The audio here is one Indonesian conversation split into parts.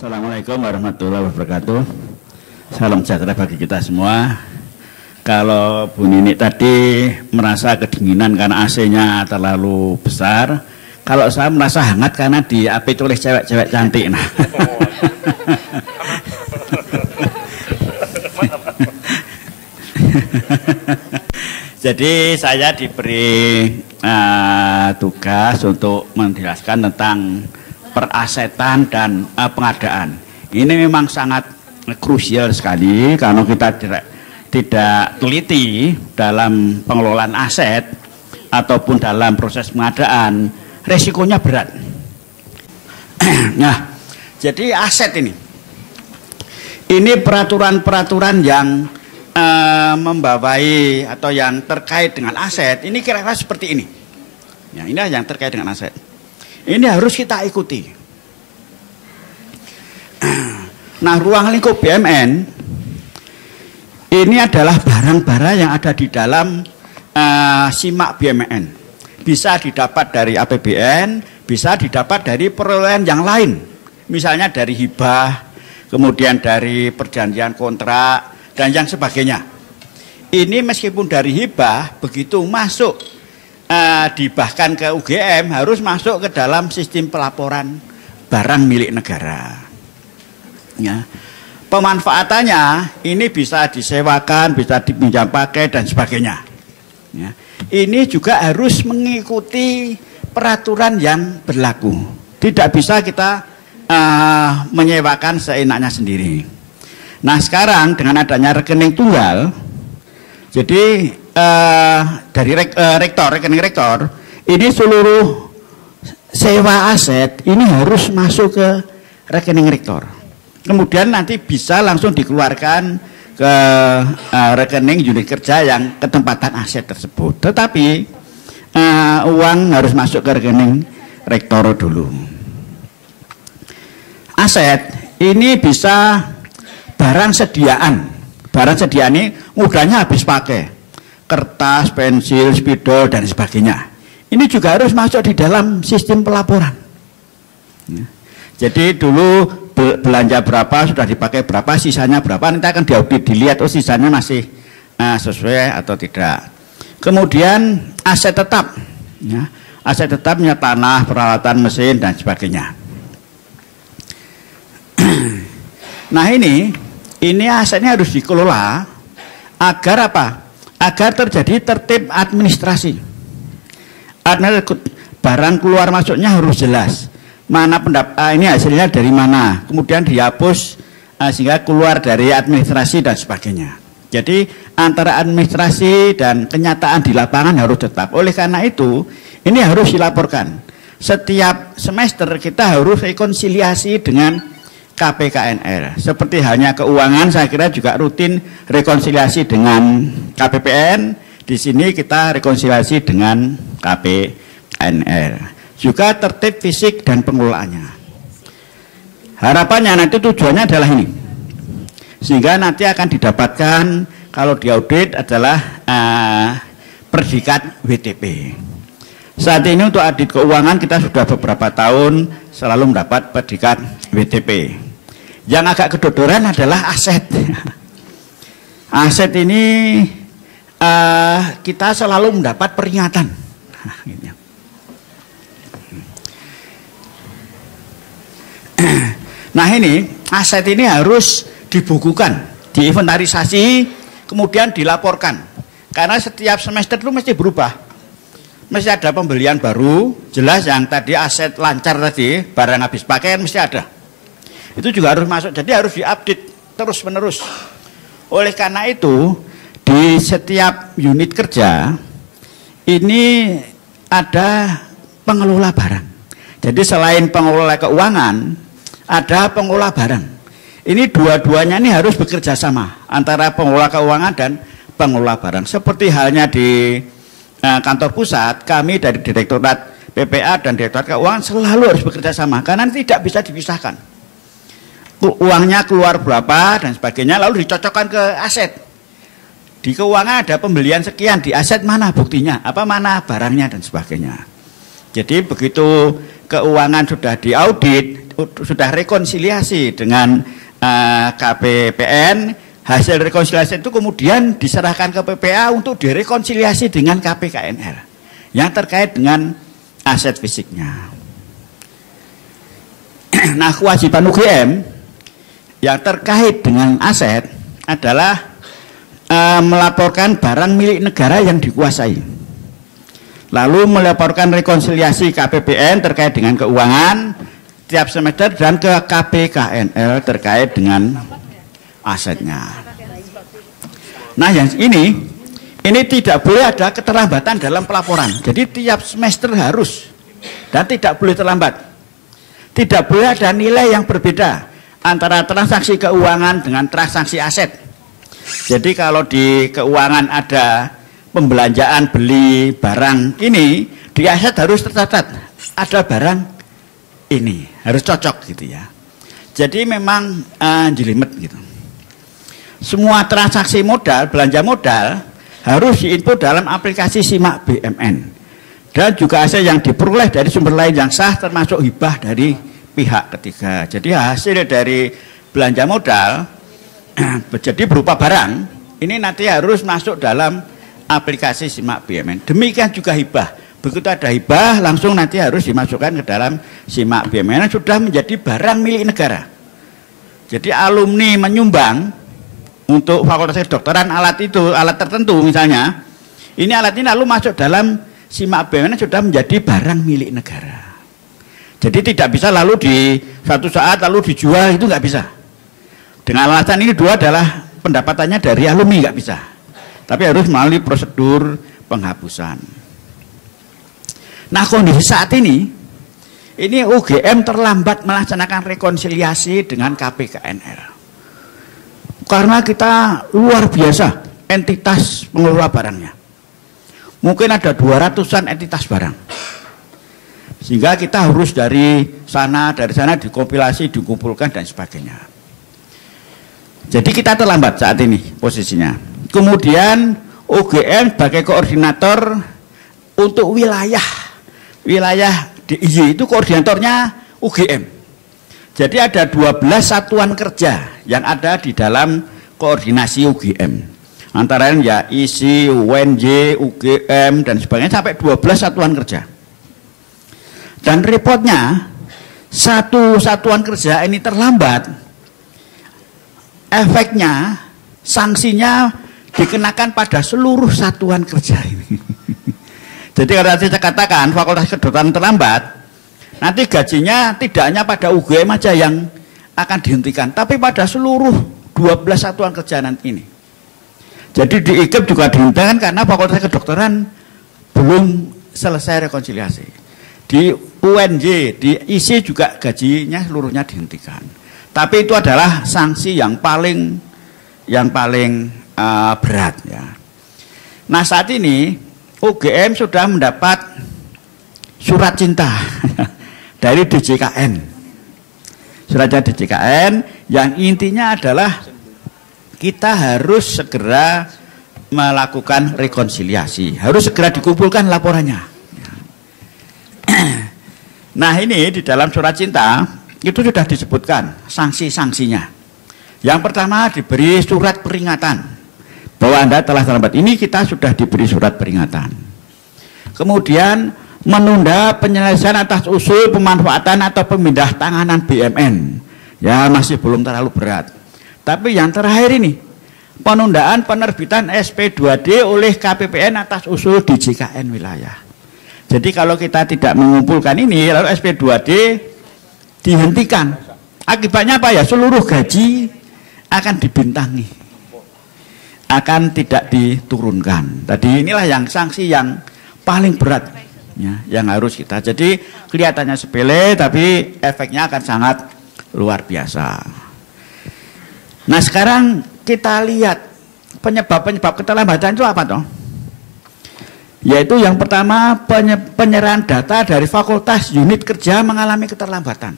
Assalamualaikum warahmatullahi wabarakatuh. Salam sejahtera bagi kita semua. Kalau Bu Nini tadi merasa kedinginan karena AC-nya terlalu besar, kalau saya merasa hangat karena diapit oleh cewek-cewek cantik. Nah. Jadi saya diberi tugas untuk menjelaskan tentang perasetan dan pengadaan. Ini memang sangat krusial sekali kalau kita tidak teliti dalam pengelolaan aset ataupun dalam proses pengadaan, resikonya berat. Nah, jadi aset ini peraturan-peraturan yang membawai atau yang terkait dengan aset ini kira-kira seperti ini. Ya, ini yang terkait dengan aset. Ini harus kita ikuti. Nah, ruang lingkup BUMN ini adalah barang-barang yang ada di dalam simak BUMN. Bisa didapat dari APBN, bisa didapat dari perolehan yang lain. Misalnya dari hibah, kemudian dari perjanjian kontrak, dan yang sebagainya. Ini meskipun dari hibah, begitu masuk dibahkan ke UGM harus masuk ke dalam sistem pelaporan barang milik negara. Ya. Pemanfaatannya ini bisa disewakan, bisa dipinjam pakai dan sebagainya. Ya. Ini juga harus mengikuti peraturan yang berlaku. Tidak bisa kita menyewakan seenaknya sendiri. Nah, sekarang dengan adanya rekening tunggal, jadi dari rekening rektor, ini seluruh sewa aset ini harus masuk ke rekening rektor. Kemudian nanti bisa langsung dikeluarkan ke rekening unit kerja yang ketempatan aset tersebut. Tetapi uang harus masuk ke rekening rektor dulu. Aset ini bisa barang sediaan. Barang sediaan ini mudahnya habis pakai. Kertas, pensil, spidol, dan sebagainya. Ini juga harus masuk di dalam sistem pelaporan. Ya. Jadi dulu belanja berapa, sudah dipakai berapa, sisanya berapa, nanti akan diaudit, dilihat, oh sisanya masih sesuai atau tidak. Kemudian aset tetap. Ya. Aset tetapnya tanah, peralatan, mesin, dan sebagainya. Nah ini asetnya harus dikelola agar apa? Agar terjadi tertib administrasi. Barang keluar masuknya harus jelas. Mana ini hasilnya dari mana? Kemudian dihapus sehingga keluar dari administrasi dan sebagainya. Jadi antara administrasi dan kenyataan di lapangan harus tetap. Oleh karena itu, ini harus dilaporkan. Setiap semester kita harus rekonsiliasi dengan KPKNR. Seperti halnya keuangan, saya kira juga rutin rekonsiliasi dengan KPPN. Di sini kita rekonsiliasi dengan KPNR. Juga tertib fisik dan pengelolaannya. Harapannya nanti tujuannya adalah ini. Sehingga nanti akan didapatkan kalau diaudit adalah predikat WTP. Saat ini untuk audit keuangan kita sudah beberapa tahun selalu mendapat predikat WTP. Yang agak kedodoran adalah aset. Aset ini kita selalu mendapat peringatan. Nah ini aset ini harus dibukukan, diinventarisasi, kemudian dilaporkan. Karena setiap semester itu mesti berubah. Mesti ada pembelian baru, jelas yang tadi aset lancar tadi, barang habis pakai mesti ada. Itu juga harus masuk, jadi harus diupdate terus-menerus. Oleh karena itu, di setiap unit kerja, ini ada pengelola barang. Jadi selain pengelola keuangan, ada pengelola barang. Ini dua-duanya ini harus bekerja sama, antara pengelola keuangan dan pengelola barang. Seperti halnya di kantor pusat, kami dari Direktorat PPA dan Direktorat Keuangan selalu harus bekerja sama, karena tidak bisa dipisahkan. Uangnya keluar berapa dan sebagainya, lalu dicocokkan ke aset. Di keuangan ada pembelian sekian, di aset mana buktinya, apa mana barangnya dan sebagainya. Jadi begitu keuangan sudah diaudit, sudah rekonsiliasi dengan KPPN, hasil rekonsiliasi itu kemudian diserahkan ke PPA untuk direkonsiliasi dengan KPKNR yang terkait dengan aset fisiknya. Nah, kewajiban UGM yang terkait dengan aset adalah melaporkan barang milik negara yang dikuasai, lalu melaporkan rekonsiliasi KPPN terkait dengan keuangan tiap semester dan ke KPKNR terkait dengan asetnya. Nah, yang ini tidak boleh ada keterlambatan dalam pelaporan. Jadi tiap semester harus dan tidak boleh terlambat. Tidak boleh ada nilai yang berbeda antara transaksi keuangan dengan transaksi aset. Jadi kalau di keuangan ada pembelanjaan beli barang ini, di aset harus tercatat ada barang ini, harus cocok gitu ya. Jadi memang jelimet gitu. Semua transaksi modal, belanja modal harus diinput dalam aplikasi SIMAK BMN. Dan juga aset yang diperoleh dari sumber lain yang sah termasuk hibah dari pihak ketiga. Jadi hasil dari belanja modal jadi berupa barang, ini nanti harus masuk dalam aplikasi SIMAK BMN. Demikian juga hibah. Begitu ada hibah, langsung nanti harus dimasukkan ke dalam SIMAK BMN, sudah menjadi barang milik negara. Jadi alumni menyumbang untuk fakultas kedokteran alat tertentu misalnya, ini alat ini lalu masuk dalam SIMAK BMN sudah menjadi barang milik negara. Jadi tidak bisa lalu di suatu saat lalu dijual, itu nggak bisa. Dengan alasan ini dua adalah pendapatannya dari alumni, nggak bisa. Tapi harus melalui prosedur penghapusan. Nah, kondisi saat ini UGM terlambat melaksanakan rekonsiliasi dengan KPKNR. Karena kita luar biasa entitas pengelola barangnya. Mungkin ada 200-an entitas barang. Sehingga kita harus dari sana dikompilasi, dikumpulkan dan sebagainya. Jadi kita terlambat saat ini posisinya. Kemudian UGM sebagai koordinator untuk wilayah DIY itu koordinatornya UGM. Jadi ada 12 satuan kerja yang ada di dalam koordinasi UGM. Antara lain ya ISI, UNJ, UGM dan sebagainya sampai 12 satuan kerja. Dan reportnya satu satuan kerja ini terlambat, efeknya sanksinya dikenakan pada seluruh satuan kerja ini. Jadi kalau saya katakan fakultas kedokteran terlambat, nanti gajinya tidak hanya pada UGM aja yang akan dihentikan, tapi pada seluruh 12 satuan kerja nanti ini. Jadi di IKIP juga dihentikan karena fakultas kedokteran belum selesai rekonsiliasi. Di UNJ, di ISI juga gajinya seluruhnya dihentikan. Tapi itu adalah sanksi yang paling berat ya. Nah, saat ini UGM sudah mendapat surat cinta dari DJKN. Suratnya DJKN yang intinya adalah kita harus segera melakukan rekonsiliasi, harus segera dikumpulkan laporannya. Nah, ini di dalam surat cinta itu sudah disebutkan sanksi-sanksinya. Yang pertama diberi surat peringatan bahwa Anda telah terlambat. Ini kita sudah diberi surat peringatan. Kemudian menunda penyelesaian atas usul pemanfaatan atau pemindah tanganan BMN. Ya, masih belum terlalu berat. Tapi yang terakhir ini, penundaan penerbitan SP2D oleh KPPN atas usul DJKN wilayah. Jadi kalau kita tidak mengumpulkan ini, lalu SP2D dihentikan. Akibatnya apa ya? Seluruh gaji akan dibintangi, akan tidak diturunkan. Tadi inilah yang sanksi yang paling berat ya, yang harus kita. Jadi kelihatannya sepele, tapi efeknya akan sangat luar biasa. Nah, sekarang kita lihat penyebab keterlambatan itu apa toh? Yaitu yang pertama penyerahan data dari fakultas unit kerja mengalami keterlambatan.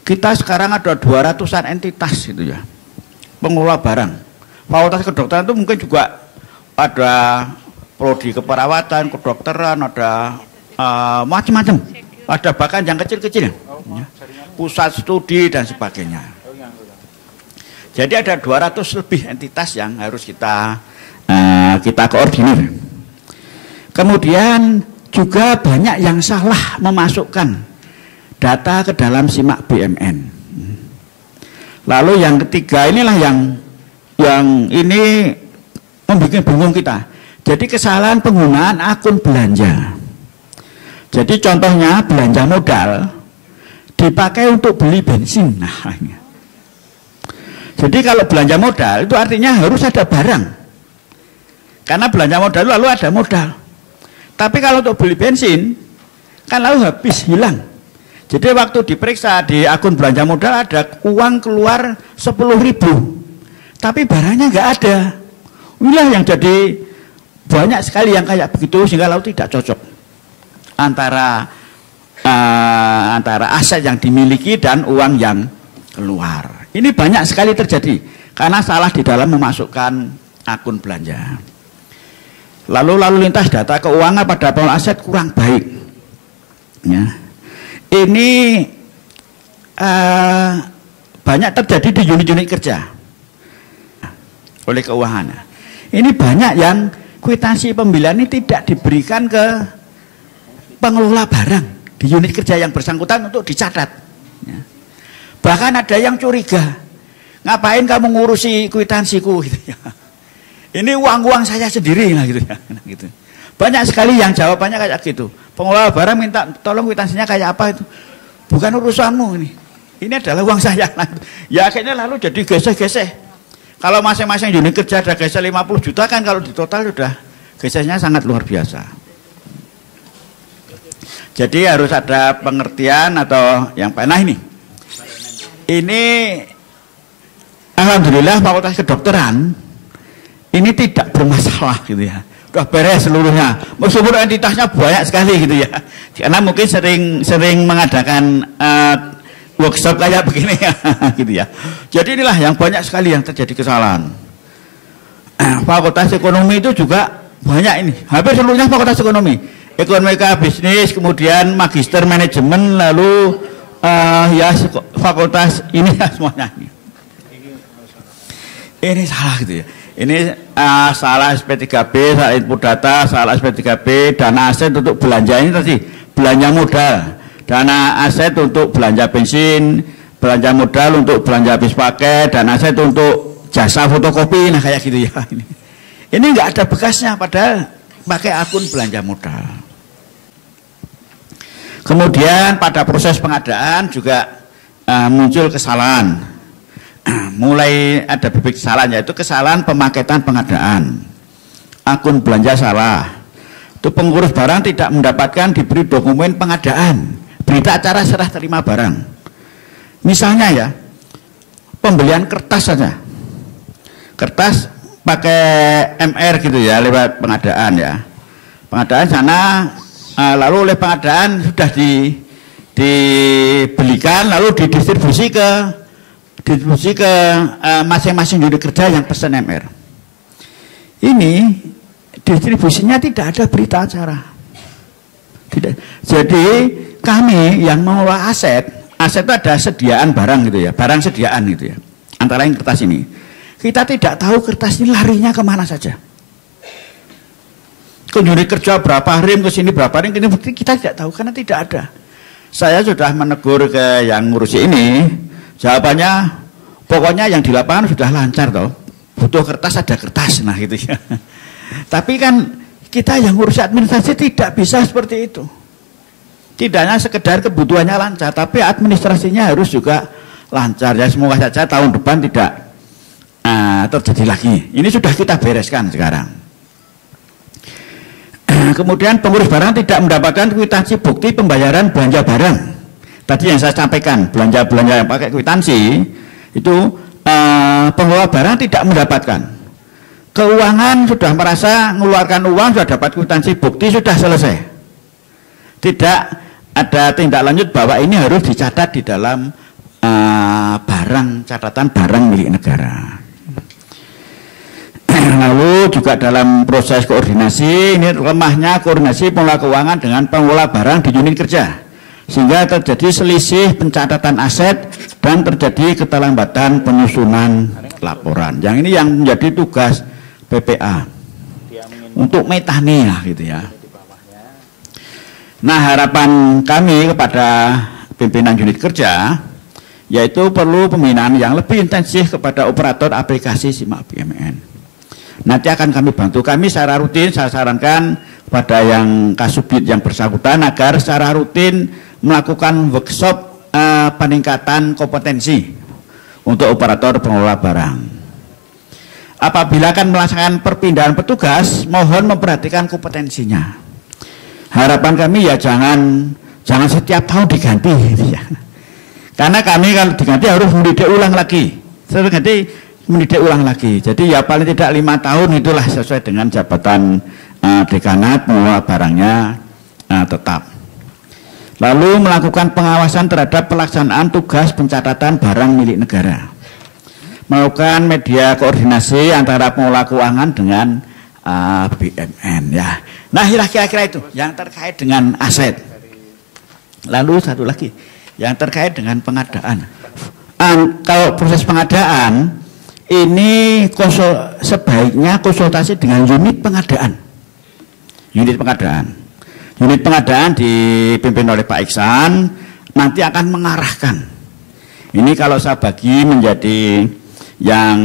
Kita sekarang ada 200-an entitas gitu ya, pengelola barang. Fakultas kedokteran itu mungkin juga ada prodi keperawatan, kedokteran, ada macam-macam Ada bahkan yang kecil-kecil, ya. Pusat studi dan sebagainya. Jadi ada 200 lebih entitas yang harus kita koordinir. Kemudian juga banyak yang salah memasukkan data ke dalam SIMAK BMN. Lalu yang ketiga inilah yang ini membuat bingung kita. Jadi kesalahan penggunaan akun belanja. Jadi contohnya belanja modal dipakai untuk beli bensin. Nah, ini. Jadi kalau belanja modal itu artinya harus ada barang. Karena belanja modal lalu ada modal. Tapi kalau untuk beli bensin kan lalu habis, hilang. Jadi waktu diperiksa di akun belanja modal ada uang keluar 10.000. Tapi barangnya nggak ada. Inilah yang jadi banyak sekali yang kayak begitu sehingga lalu tidak cocok antara aset yang dimiliki dan uang yang keluar. Ini banyak sekali terjadi karena salah di dalam memasukkan akun belanja. Lalu lintas data keuangan pada pengelola aset kurang baik. Ya. Ini banyak terjadi di unit-unit kerja oleh keuangan. Ini banyak yang kwitansi pembelian ini tidak diberikan ke pengelola barang di unit kerja yang bersangkutan untuk dicatat. Ya. Bahkan ada yang curiga, ngapain kamu ngurusi kwitansiku? Gitu ya. Ini uang saya sendiri lah gitu ya. Gitu. Banyak sekali yang jawabannya kayak gitu. Pengelola barang minta tolong kwitansinya kayak apa itu? Bukan urusanmu ini. Ini adalah uang saya. Ya akhirnya lalu jadi geseh-geseh. Kalau masing-masing unit kerja ada geseh 50 juta kan kalau di total sudah gesehnya sangat luar biasa. Jadi harus ada pengertian atau yang nah ini alhamdulillah Fakultas Kedokteran ini tidak bermasalah gitu ya. Sudah beres seluruhnya. Meskipun entitasnya banyak sekali gitu ya. Karena mungkin sering mengadakan workshop kayak begini ya gitu ya. Jadi inilah yang banyak sekali yang terjadi kesalahan. Fakultas Ekonomi itu juga banyak ini. Hampir seluruhnya Fakultas Ekonomi. Ekonomika bisnis, kemudian magister manajemen, lalu ya fakultas ini ya semuanya. Ini salah gitu ya. Ini salah SP3B, salah input data, salah SP3B, dana aset untuk belanja ini tadi, belanja modal, dana aset untuk belanja bensin, belanja modal untuk belanja habis pakai, dana aset untuk jasa fotokopi, nah kayak gitu ya. Ini nggak ada bekasnya, padahal pakai akun belanja modal. Kemudian pada proses pengadaan juga muncul kesalahan. Mulai ada bibit kesalahan, yaitu kesalahan pemaketan pengadaan. Akun belanja salah. Itu pengurus barang tidak mendapatkan diberi dokumen pengadaan, berita acara serah terima barang. Misalnya ya, pembelian kertas saja. Kertas pakai MR gitu ya, lewat pengadaan ya. Pengadaan sana lalu oleh pengadaan sudah dibelikan lalu didistribusi ke masing-masing unit kerja yang pesan MR. Ini distribusinya tidak ada berita acara. Tidak. Jadi kami yang mengelola aset itu ada sediaan barang gitu ya, barang sediaan gitu ya. Antara yang kertas ini, kita tidak tahu kertas ini larinya kemana saja. Ke unit kerja berapa rim, ke sini berapa rim, kita tidak tahu karena tidak ada. Saya sudah menegur ke yang ngurusi ini. Jawabannya, pokoknya yang di lapangan sudah lancar toh. Butuh kertas ada kertas, nah gitu ya. Tapi kan kita yang ngurus administrasi tidak bisa seperti itu. Tidak hanya sekedar kebutuhannya lancar, tapi administrasinya harus juga lancar. Ya semoga saja tahun depan tidak terjadi lagi. Ini sudah kita bereskan sekarang. Kemudian pengurus barang tidak mendapatkan kwitansi bukti pembayaran belanja barang. Tadi yang saya sampaikan, belanja-belanja yang pakai kwitansi itu pengelola barang tidak mendapatkan. Keuangan sudah merasa mengeluarkan uang, sudah dapat kwitansi bukti, sudah selesai. Tidak ada tindak lanjut bahwa ini harus dicatat di dalam catatan barang milik negara. Lalu juga dalam proses koordinasi, ini lemahnya koordinasi pengelola keuangan dengan pengelola barang di unit kerja. sehingga terjadi selisih pencatatan aset dan terjadi keterlambatan penyusunan laporan. Yang ini yang menjadi tugas PPA untuk metane lah gitu ya. Nah, harapan kami kepada pimpinan unit kerja yaitu perlu pembinaan yang lebih intensif kepada operator aplikasi SIMAK BUMN. Nanti akan kami bantu. Kami secara rutin saya sarankan kepada yang Kasubdit yang bersangkutan agar secara rutin melakukan workshop peningkatan kompetensi untuk operator pengelola barang. Apabila akan melaksanakan perpindahan petugas, mohon memperhatikan kompetensinya. Harapan kami ya jangan setiap tahun diganti gitu ya. Karena kami kalau diganti harus mendidik ulang lagi. Mendidik ulang lagi. Jadi ya paling tidak 5 tahun itulah sesuai dengan jabatan dekanat pengelola barangnya tetap. Lalu melakukan pengawasan terhadap pelaksanaan tugas pencatatan barang milik negara. Melakukan media koordinasi antara pengelola keuangan dengan BUMN ya. Nah, kira-kira itu yang terkait dengan aset. Lalu satu lagi yang terkait dengan pengadaan. Kalau proses pengadaan ini sebaiknya konsultasi dengan unit pengadaan. Unit pengadaan dipimpin oleh Pak Iksan, nanti akan mengarahkan. Ini kalau saya bagi menjadi yang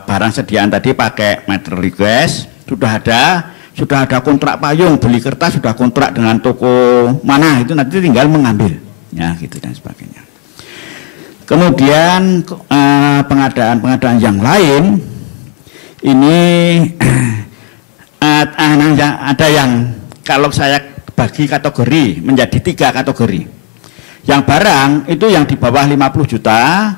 barang sediaan tadi pakai material request, sudah ada kontrak payung, beli kertas sudah kontrak dengan toko mana, itu nanti tinggal mengambil, ya gitu dan sebagainya. Kemudian pengadaan yang lain ini ada yang kalau saya bagi kategori menjadi 3 kategori. Yang barang itu yang di bawah 50 juta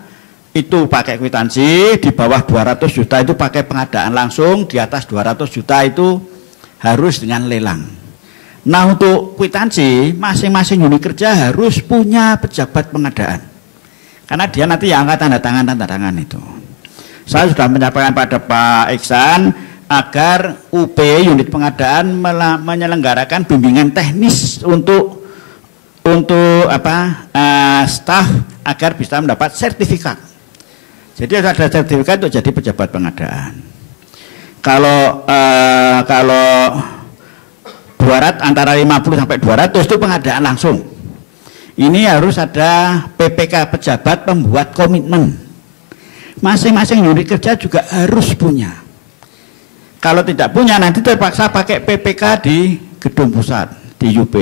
itu pakai kwitansi, di bawah 200 juta itu pakai pengadaan langsung, di atas 200 juta itu harus dengan lelang. Nah, untuk kwitansi masing-masing unit kerja harus punya pejabat pengadaan. Karena dia nanti yang angkat tanda tangan itu. Saya sudah menyampaikan pada Pak Iksan agar UP unit pengadaan menyelenggarakan bimbingan teknis untuk staf agar bisa mendapat sertifikat. Jadi ada sertifikat untuk jadi pejabat pengadaan. Kalau 200 antara 50 sampai 200 itu pengadaan langsung. Ini harus ada PPK pejabat pembuat komitmen. Masing-masing unit kerja juga harus punya. Kalau tidak punya nanti terpaksa pakai PPK di gedung pusat, di UP.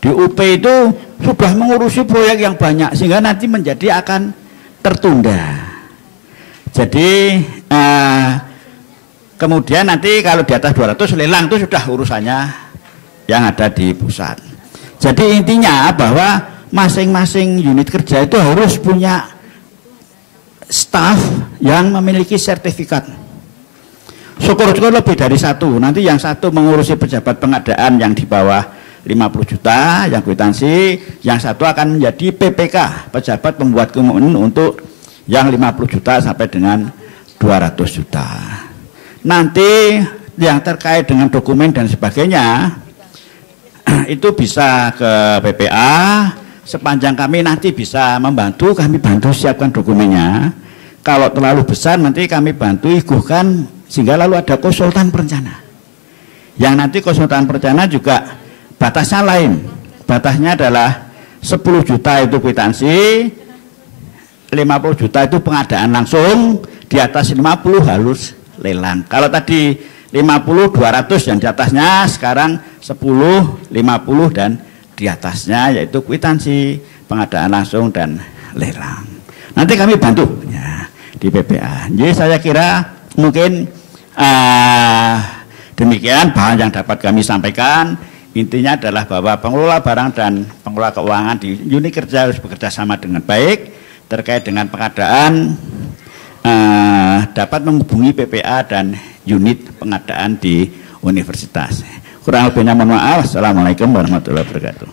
Di UP itu sudah mengurusi proyek yang banyak sehingga nanti menjadi akan tertunda. Jadi kemudian nanti kalau di atas 200 lelang itu sudah urusannya yang ada di pusat. Jadi intinya bahwa masing-masing unit kerja itu harus punya staf yang memiliki sertifikat. Syukur-syukur lebih dari 1. Nanti yang 1 mengurusi pejabat pengadaan yang di bawah 50 juta, yang kwitansi, yang 1 akan menjadi PPK, pejabat pembuat komitmen untuk yang 50 juta sampai dengan 200 juta. Nanti yang terkait dengan dokumen dan sebagainya itu bisa ke PPA, sepanjang kami nanti bisa membantu, kami bantu siapkan dokumennya. Kalau terlalu besar nanti kami bantu iguhkan sehingga lalu ada konsultan perencana. Yang nanti konsultan perencana juga batasnya lain. Batasnya adalah 10 juta itu kwitansi, 50 juta itu pengadaan langsung, di atas 50 harus lelang. Kalau tadi 50, 200 yang di atasnya, sekarang 10, 50 dan di atasnya yaitu kwitansi, pengadaan langsung dan lelang. Nanti kami bantu ya, di PPA. Jadi saya kira mungkin demikian bahan yang dapat kami sampaikan. Intinya adalah bahwa pengelola barang dan pengelola keuangan di unit kerja harus bekerja sama dengan baik terkait dengan pengadaan. Dapat menghubungi PPA dan unit pengadaan di universitas. Kurang lebihnya mohon maaf. Assalamualaikum warahmatullahi wabarakatuh.